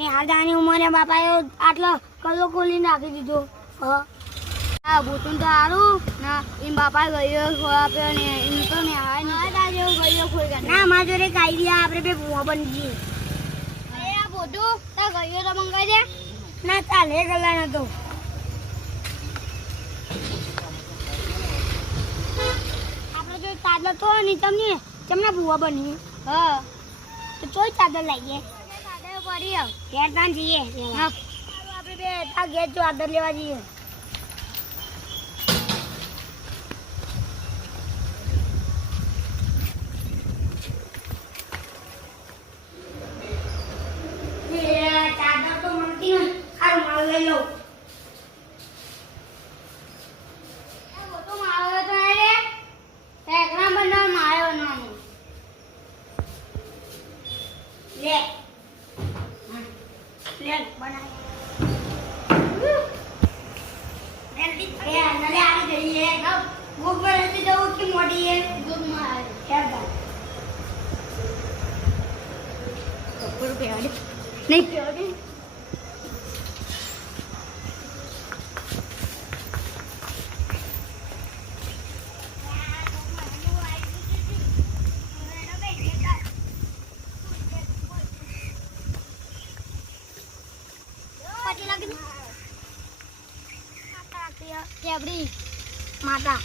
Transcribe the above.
ને હાલદાની ઉંમરે બાપાએ આટલો કલ્લો ખોલી નાખી દીધો. હા ભૂતું તો સારું ના એમ બાપા ગયો આપ્યો ને એમ તો ને હા જેવું ગયો ખોઈ ગયા ના અમારા જોડે આઈડિયા આપણે બે ભૂવા બની જઈએ. અરે આ ભૂતું તાર ગયો તો મંગાઈ દે ના ચાલે ગલા નતો આપણે જો ચાદર તો નહીં તમને ચમના ભૂવા બની હા તો ચોઈ ચાદર લાવીએ ચાદર પડી ઘેર તાન જઈએ આપણે બે તા ઘેર ચાદર લેવા જઈએ. ચાદર તો મળતી ને સારું માલ લઈ લઉં. नहीं माता